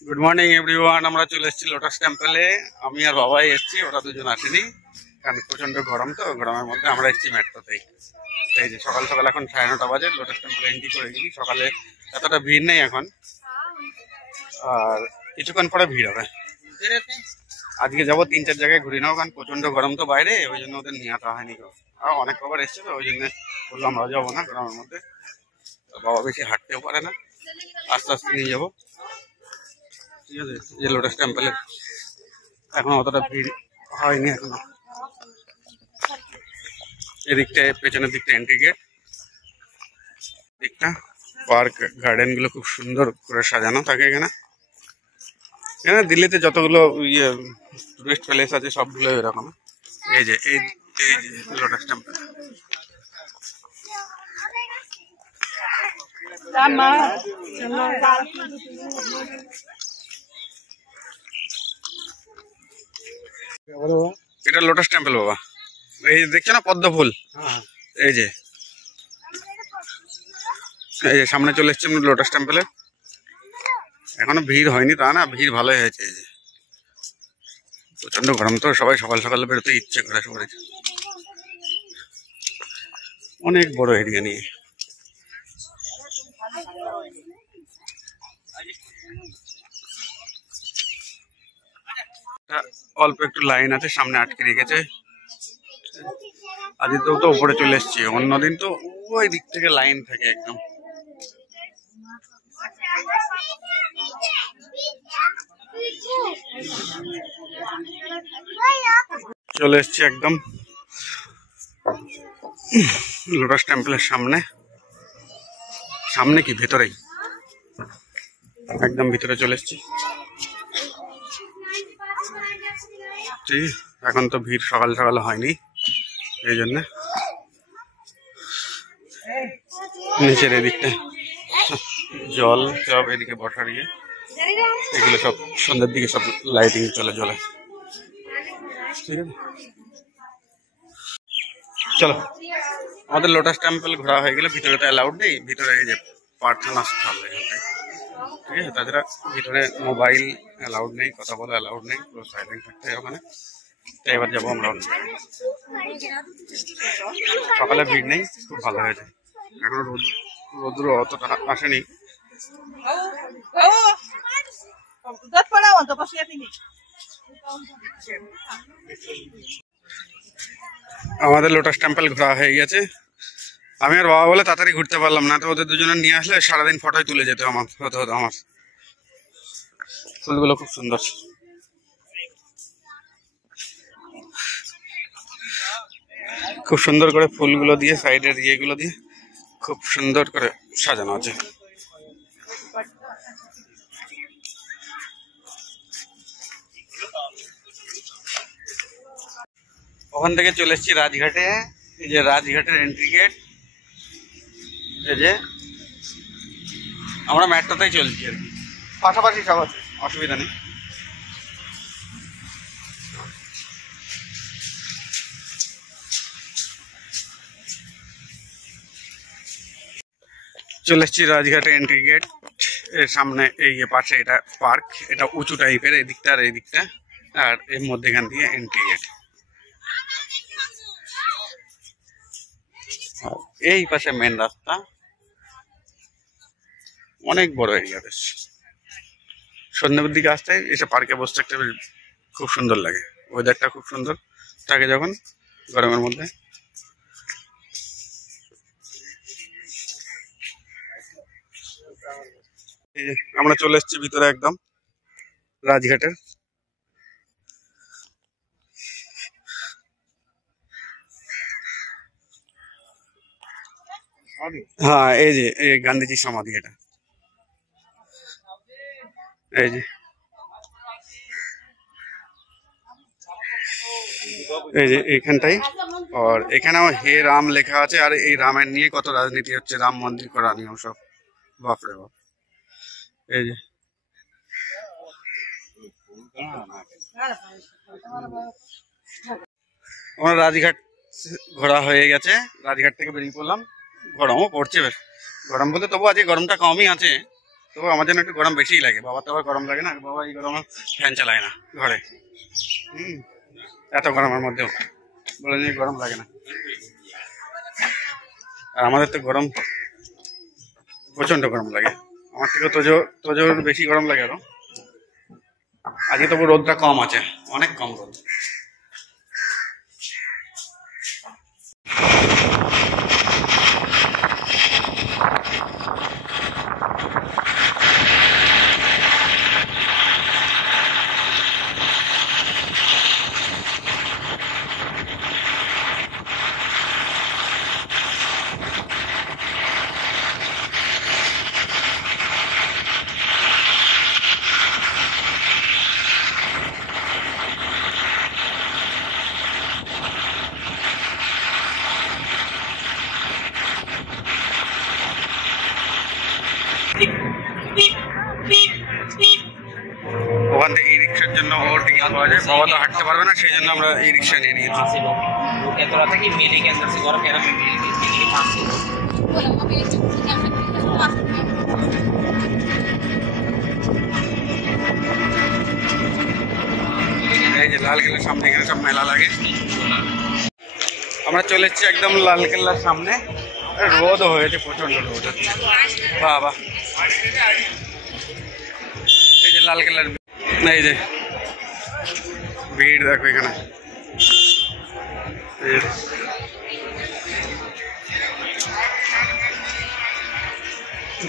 Good morning everyone. আমরা চলে এসেছি লোটাস টেম্পলে। আমি আর বাবাই এসেছি, ওরা দুজন আসেনি, কারণ প্রচন্ড গরম, তো গরমের মধ্যে আমরা এসেছি মেট্রোতেই। এই যে সকাল সকাল এখন 9:30 বাজে, লোটাস টেম্পলে এন্ট্রি করে গেছি। সকালে এতটা ভিড় নেই এখন, আর কিছুক্ষণ পরে ভিড় হবে। আজকে যাবো 3-4 জায়গায় ঘুরে নেবো, কারণ প্রচন্ড গরম তো বাইরে, ওই জন্য ওদের নিয়ে আসা হয়নি। আর অনেক খবর এসছে তো, ওই জন্য বললো আমরা যাবো না গরমের মধ্যে। বাবা বেশি হাঁটতেও পারে না, আস্তে আস্তে নিয়ে যাবো। ঠিক আছে, যে লোটাস টেম্পলে এখন অতটা ভিড় হয়নি এখনো। এদিকটা পেছনের দিকটা এন্ট্রি গেট, দিকটা পার্ক গার্ডেন গুলো খুব সুন্দর করে সাজানো থাকে এখানে। এখানে দিল্লিতে যতগুলো টুরিস্ট প্লেস আছে সবগুলো এরকম। এই যে এই লোটাস টেম্পল। এটা লোটাস টেম্পল বাবা, এই দেখছো না পদ্ম ফুল, এই যে সামনে চলে এসছে লোটাস টেম্পলে। এখনো ভিড় হয়নি তা না, ভিড় ভালোই হয়েছে। এই যে প্রচন্ড গরম তো, সবাই সকাল সকাল বেরোতে ইচ্ছে করে সবাই। অনেক বড় এরিয়া নিয়ে। অল্প একটু লাইন আছে, সামনে আটকে রেখেছে। আজকে তো উপরে চলে এসছি, অন্যদিন তো ওই দিক থেকে লাইন থাকে একদম। চলে এসছি একদম লোটাস টেম্পলের সামনে। সামনে কি ভেতরেই, একদম ভিতরে চলে এসছি। ঠিক, এখন তো ভিড় সকাল সকাল হয়নি, এই জন্য নিচের এদিকটা জল সব, এদিকে বসার ইয়ে, এগুলো সব সন্ধ্যের দিকে সব লাইটিং চলে জ্বলে। ঠিক আছে, চলো। আমাদের লোটাস টেম্পল ঘোরা হয়ে গেলে, ভিতরে তো অ্যালাউড নেই, ভিতরে এই যে প্রার্থনা স্থল এখানটায়। ঠিক আছে, তাছাড়া ভিতরে মোবাইল অ্যালাউড নেই, কথা বলা অ্যালাউড নেই, পুরো সাইলেন্ট থাকতে হয় ওখানে। এবার যাবো আমরা। সকালে ভিড় নেই, খুব ভালো হয়েছে। এখনো রোদ্র অতটা আসেনি। আমাদের লোটাস টেম্পল ঘোরা হয়ে গেছে। আমি আর বাবা বলে তাড়াতাড়ি ঘুরতে পারলাম না, তো ওদের দুজনে নিয়ে আসলে সারাদিন ফটোই তুলে যেতে হতো আমার। ফুলগুলো খুব সুন্দর, খুব সুন্দর করে ফুলগুলো দিয়ে, সাইডের ইয়েগুলো দিয়ে খুব সুন্দর করে সাজানো আছে। ওখান থেকে চলে এসেছি রাজঘাটে। এই যে রাজঘাটের এন্ট্রি গেট। এই যে আমরা মেট্রোতেই চলছি আর কি, পাশাপাশি সব আছে, অসুবিধা নেই। চলে এসেছি রাজঘাটে এন্ট্রি গেট এর সামনে। এই পাশে এটা পার্ক, এটা উঁচু টাইপের, এই দিকটা আর এই দিকটা, আর এর মধ্যেখান দিয়ে এন্ট্রি গেট। এই পাশে মেন রাস্তা, অনেক বড় এরিয়া বেশ। সন্ধ্যের দিকে আসতে এসে পার্কে বসতে একটা খুব সুন্দর লাগে, ওয়েদারটা খুব সুন্দর থাকে যখন গরমের মধ্যে। এই যে আমরা চলে এসেছি ভিতরে একদম রাজঘাটের। হ্যাঁ, এই যে এই গান্ধীজি সমাধি, এটা এই যে এই যে এইখানটাই। আর এখানেও হে রাম লেখা আছে, আর এই রামের নিয়ে কত রাজনীতি হচ্ছে, রাম মন্দির করা নিয়ম সব, বাপরে বাপ। এই যে আমার রাজঘাট ঘোরা হয়ে গেছে, রাজঘাট থেকে বেরিয়ে পড়লাম। গরমও পড়ছে বেশ, গরম বলতে তবু আজকে গরমটা কমই আছে, তো আমার জন্য একটু গরম বেশিই লাগে, বাবা তো আবার গরম লাগে না, বাবা এই গরমে ফ্যান চালায় না ঘরে। এত গরমের মধ্যেও বলে যে গরম লাগে না, আর আমাদের তো গরম প্রচন্ড গরম লাগে, আমার থেকে তোজোর বেশি গরম লাগে আরো। আজকে তবু রোদটা কম আছে, অনেক কম রোদ। ওখান থেকে ই রিক্সার জন্য ওর টিকিট পাওয়া যায়, বাবা তো হাঁটতে পারবে না, সেই জন্য আমরা ই রিক্সা নিয়ে নিয়েছি। এই যে লালকেল্লার সামনে এখানে সব মেলা লাগে, আমরা চলে এসেছি একদম লালকেল্লার সামনে। রোদও হয়েছে, প্রচন্ড রোদ হচ্ছে বাবা। এই যে লালকেল্লার, এই যে ভিড় দেখো এখানে।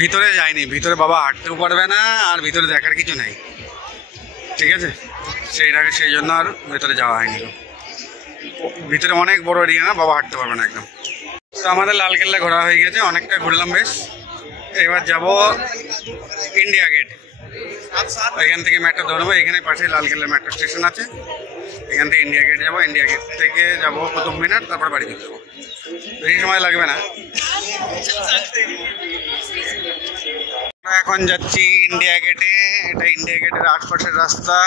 ভিতরে যায়নি, ভিতরে বাবা হাঁটতেও পারবে না, আর ভিতরে দেখার কিছু নাই, ঠিক আছে, সেই জন্য আর ভেতরে যাওয়া হয়নি। ভিতরে অনেক বড় এরিয়া না, বাবা হাঁটতে পারবে না একদম। তো আমাদের লালকেল্লা ঘোরা হয়ে গেছে, অনেকটা ঘুরলাম বেশ। এবার যাব ইন্ডিয়া গেট, এখান থেকে মেট্রো ধরবো, এখানে পাশে লালকেল্লা মেট্রো স্টেশন আছে, এখান থেকে ইন্ডিয়া গেট যাবো, ইন্ডিয়া গেট থেকে যাবো কুতুব মিনার, তারপর বাড়ি চলে যাবো, বেশি সময় লাগবে না। এখন যাচ্ছি ইন্ডিয়া গেটে, এটা ইন্ডিয়া গেটের আশপাশের রাস্তা।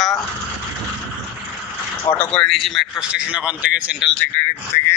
অটো করে নিয়েছি মেট্রো স্টেশন, ওখান থেকে সেন্ট্রাল সেক্রেটারি থেকে।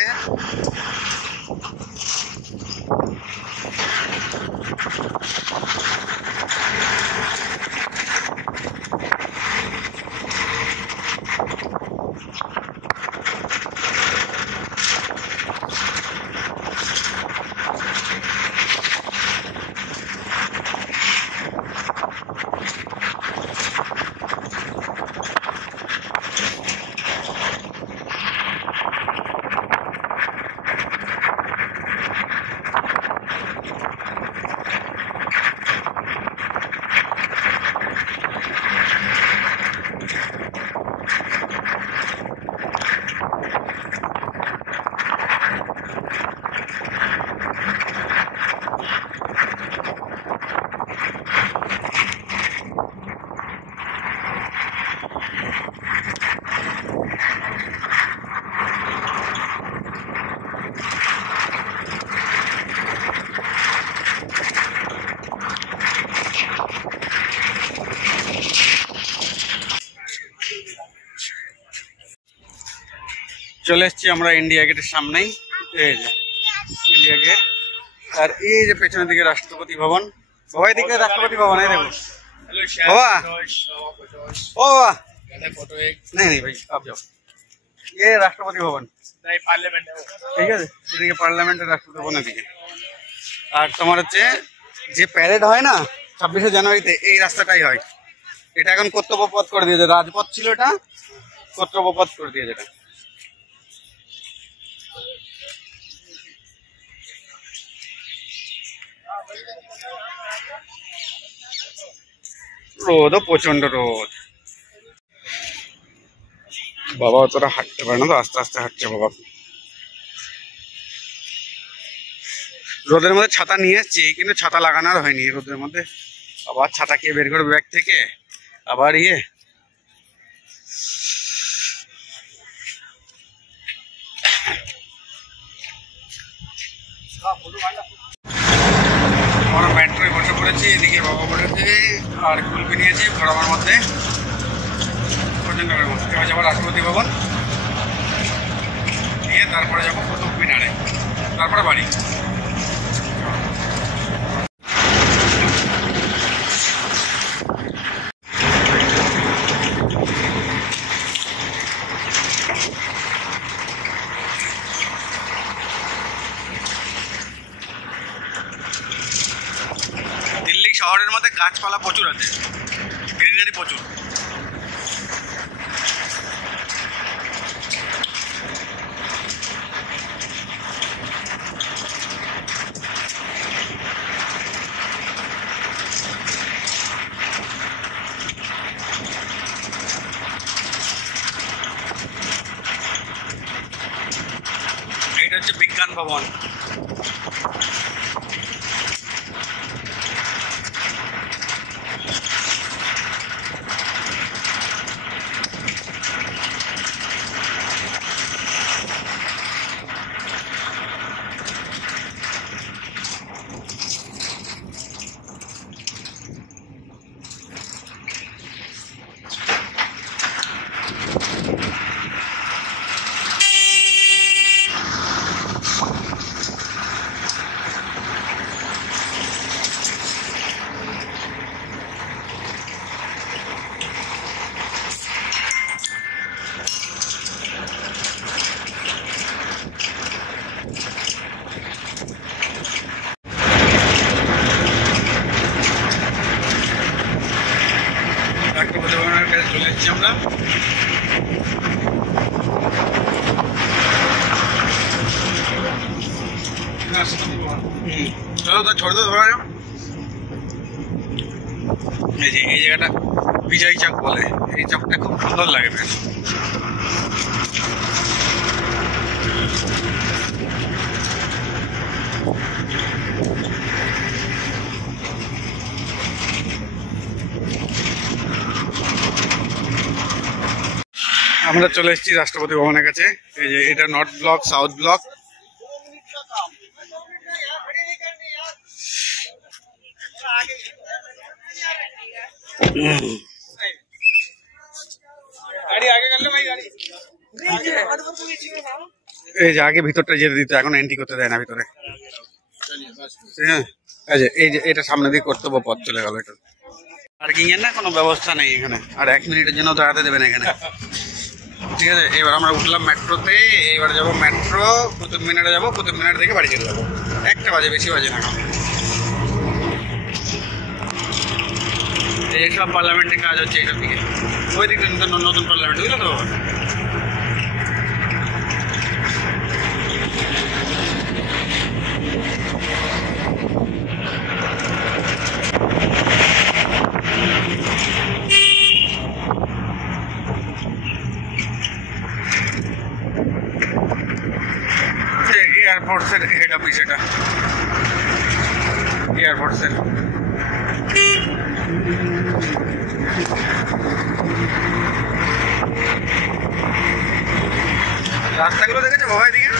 চলে এসছি আমরা ইন্ডিয়া গেটের সামনেই, এই যে ইন্ডিয়া গেট, আর এই যে পেছনের দিকে রাষ্ট্রপতি ভবন। সবাই দিকে রাষ্ট্রপতি ভবন, এই দেখো বাবা। ও বাবা नहीं भाई आप जाओ, ये राष्ट्रपति भवन नहीं पार्लियामेंट है, ঠিক আছে, এদিকে পার্লামেন্টের রাষ্ট্রপতি ভবন এদিকে। আর তোমার হচ্ছে যে প্যারেড হয় না 26শে জানুয়ারিতে, এই রাস্তাটাই হয়। এটা এখন কর্তব্য পথ করে দিয়েছে, রাজপথ ছিল এটা, কর্তব্য পথ করে দিয়েছে এটা। রোদও প্রচন্ড রোদ, বাবা অতটা হাঁটতে পারে না তো, আস্তে আস্তে হাঁটছে বাবা। রোদের মধ্যে ছাতা নিয়ে এসছি, কিন্তু ছাতা লাগানো আর হয়নি রোদের মধ্যে। আবার ছাতা কে বের করবে ব্যাগ থেকে, আবার আমরা মেট্রোয় বসে পড়েছি, এদিকে বাবা বসেছে আর কুলপি নিয়েছি গরমের মধ্যে, প্রচন্ড গরমের মধ্যে। এবার যাবো রাষ্ট্রপতি ভবন, নিয়ে তারপরে যাবো কুতুব মিনারে, তারপরে বাড়ি। গাছপালা প্রচুর আছে, গ্রিনারি প্রচুর। এটা হচ্ছে বিজ্ঞান ভবন। রাষ্ট্রপতি ভবনের কাছে চলে এসেছি আমরা। চলো তো ছোট ধরা যাও। এই যে এই জায়গাটা বিজয় চক বলে, এই চকটা খুব সুন্দর লাগে বেশ। আমরা চলে এসেছি রাষ্ট্রপতি ভবনের কাছে। এই যে এটা নর্থ ব্লক, সাউথ ব্লক। এই যে আগে ভিতরটা যেতে দিত, এখন এন্ট্রি করতে দেয় না ভিতরে। হ্যাঁ, এই যে এটা সামনে দিয়ে কর্তব্য পথ চলে গেল। এটা পার্কিং এর না কোনো ব্যবস্থা নেই এখানে, আর 1 মিনিটের জন্য দাঁড়াতে দেবে না এখানে। ঠিক আছে, এবার আমরা উঠলাম মেট্রোতে। এবার যাবো মেট্রো, কুতুব মিনারে যাবো, কুতুব মিনার থেকে বাড়ি চলে যাবো। 1টা বাজে, বেশি বাজে না। এইসব পার্লামেন্টের কাজ হচ্ছে এইসব দিকে, ওই দিকটা নতুন নতুন পার্লামেন্ট, বুঝলো তো। এয়ারফোর্সের হেড অফিস, এটা এয়ারফোর্সের। রাস্তাগুলো দেখেছো বাবা এদিকে?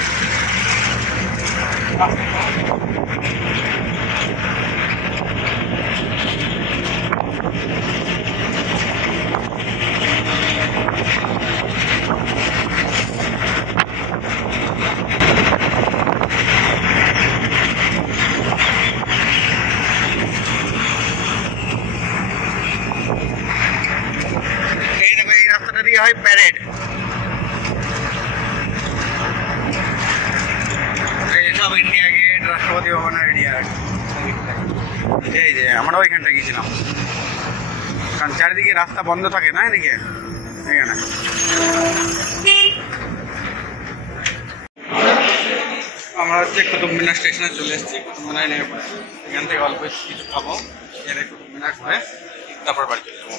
হয় প্যারেড। সব ইন্ডিয়া গেট, রাষ্ট্রপতি ভবনের এরিয়া। এই যে আমরা ওইখানটা গিয়েছিলাম, কারণ চারিদিকে রাস্তা বন্ধ থাকে না এদিকে, এখানে। আমরা হচ্ছে কুতুব মিনার স্টেশনে চলে এসেছি। কুতুব মিনার নেমে পড়ে এখান থেকে অল্প কিছু খাবো, এখানে কুতুব মিনার ঘুরে তারপর বাড়ি চলে যাবো।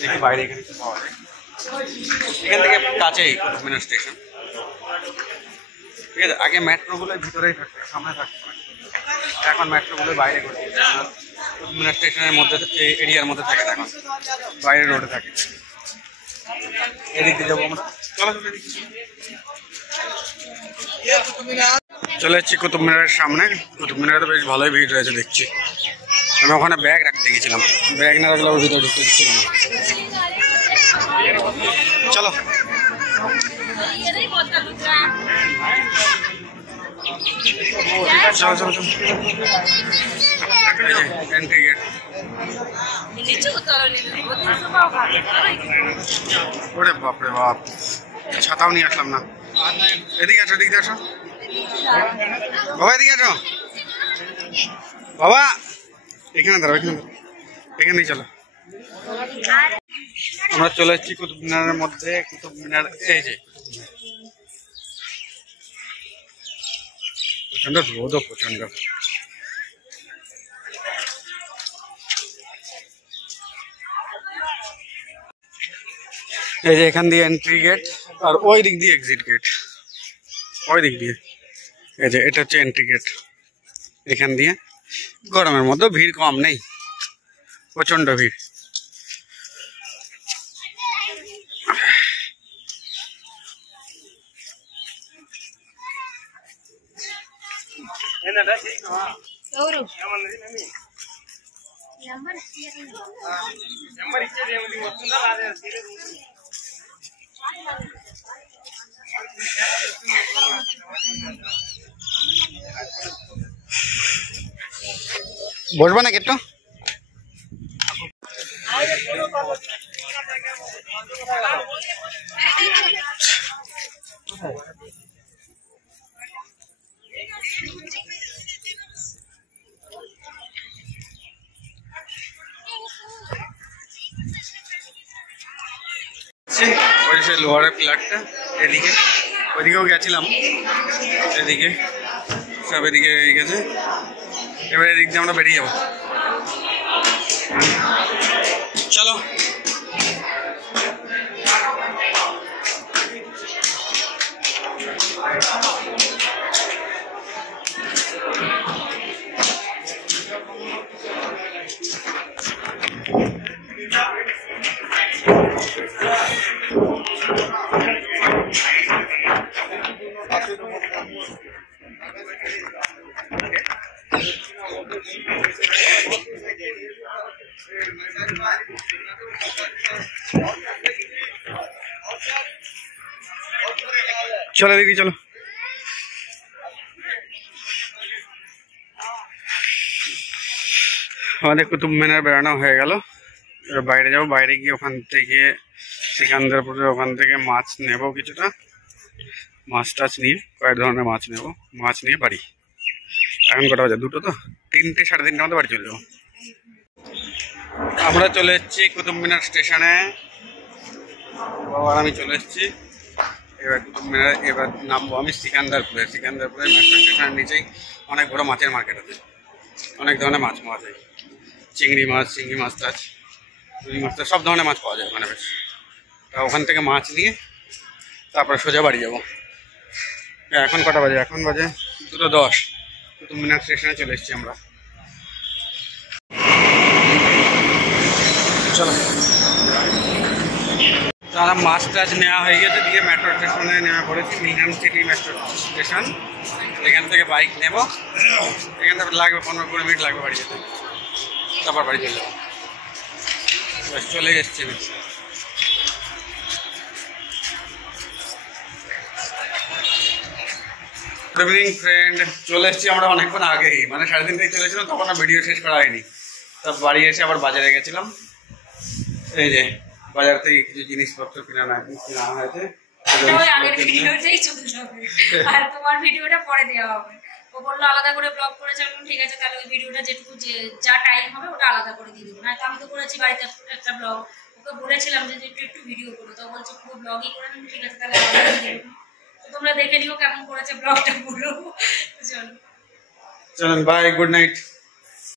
দেখি বাইরে এখানে কিছু পাওয়া যায়। এখান থেকে কাছেই কুতুব মিনার স্টেশন। ঠিক আছে, আগে মেট্রোগুলো ভিতরেই থাকতো, সামনে থাকতো, এখন মেট্রোগুলো বাইরে করে দিয়েছে। কুতুব মিনার স্টেশনের মধ্যে, এরিয়ার মধ্যে থাকে, এখন বাইরে রোডে থাকে। এদিক দিয়ে যাবো আমরা। চলে এসেছি কুতুব মিনারের সামনে। কুতুব মিনারে তো বেশ ভালোই ভিড় রয়েছে দেখছি। আমি ওখানে ব্যাগ রাখতে গেছিলাম, ব্যাগ না রাখলে ভিতরে ঢুকতে দিচ্ছিল না। চলো চলো চলো চলো। Entry gate. ওরে বাপরে বাপ, ছাতাও নিয়ে আসলাম না। এদিকে আসো, এদিকে আসো বাবা, এদিকে আসো বাবা। এখানে দাঁড়াও, এখানেই চলো। আমরা চলে এসেছি কুতুব মিনারের মধ্যে। কুতুব মিনার এই যে প্রচন্ড রোদও প্রচন্ড। এই যে এখান দিয়ে এন্ট্রি গেট, আর ওই দিক দিয়ে এক্সিট গেট। ওই দিক দিয়ে এই যে এটা হচ্ছে এন্ট্রি গেট। এখান দিয়ে গরমের মধ্যে ভিড় কম নেই, প্রচন্ড ভিড়। বসবা নাকি একটু? লোহারের পিলারটা এদিকে, ওইদিকেও গেছিলাম, এদিকে সব এদিকে হয়ে গেছে। এবার এদিক দিয়ে আমরা বেরিয়ে যাবো, চলো। চলো দিদি, চলো। আমাদের কুতুব মিনার বেড়ানো হয়ে গেল। এবার বাইরে যাবো, বাইরে গিয়ে ওখান থেকে সিকান্দারপুরের ওখান থেকে মাছ নেব, কিছুটা মাছ টাছ নিয়ে, কয়েক ধরনের মাছ নেব, মাছ নিয়ে বাড়ি। এখন কটা বাজে? দুটো, তো 3টে 3:30টার মধ্যে বাড়ি চলে যাবো। আমরা চলে এসেছি কুতুব মিনার স্টেশনে, আমি চলে এসেছি। এবার কুতুব মিনার এবার নামবো আমি সিকান্দারপুরে। সিকান্দারপুরে মেট্রো স্টেশনের নিচেই অনেক বড় মাছের মার্কেট আছে, অনেক ধরনের মাছ পাওয়া যায়। চিংড়ি মাছ টাছ, রুই মাছ টাছ, সব ধরনের মাছ পাওয়া যায় ওখানে বেশ। তা ওখান থেকে মাছ নিয়ে তারপরে সোজা বাড়ি যাবো। এখন কটা বাজে? এখন বাজে 2:10। কুতুব মিনার স্টেশনে চলে এসেছি আমরা, চলো। তারা মাছ টাছ নেওয়া হয়ে গেছে, দিয়ে মেট্রো স্টেশনে নেমে পড়েছি, মিহান সিটি মেট্রো স্টেশন। এখান থেকে বাইক নেব, এখান থেকে লাগবে 15-20 মিনিট লাগবে বাড়ি যেতে, তারপর বাড়ি চলে যাবো। চলে এসেছি। গুড ইভিনিং ফ্রেন্ড, চলে এসেছি আমরা অনেকক্ষণ আগেই, মানে 3:30টায় চলেছিলাম, তখন আর ভিডিও শেষ করা হয়নি। তা বাড়ি এসে আবার বাজারে গেছিলাম। এই যে বাজার থেকে কিছু জিনিসপত্র কিনা হয়েছে। আর তোমার ভিডিওটা পরে দেওয়া হবে। ও বললো আলাদা করে ব্লগ করেছে, ঠিক আছে তাহলে ওই ভিডিওটা যেটুকু যা টাইম হবে ওটা আলাদা করে দিয়ে দেবো। না আমি তো করেছি বাড়িতে একটা ব্লগ, ওকে বলেছিলাম যে একটু ভিডিও করো, তো বলছে পুরো ব্লগই করে নেবো, ঠিক আছে তাহলে তোমরা দেখে নিও কেমন করেছে ব্লগটা পুরো। চলো, চলুন, বাই, গুড নাইট।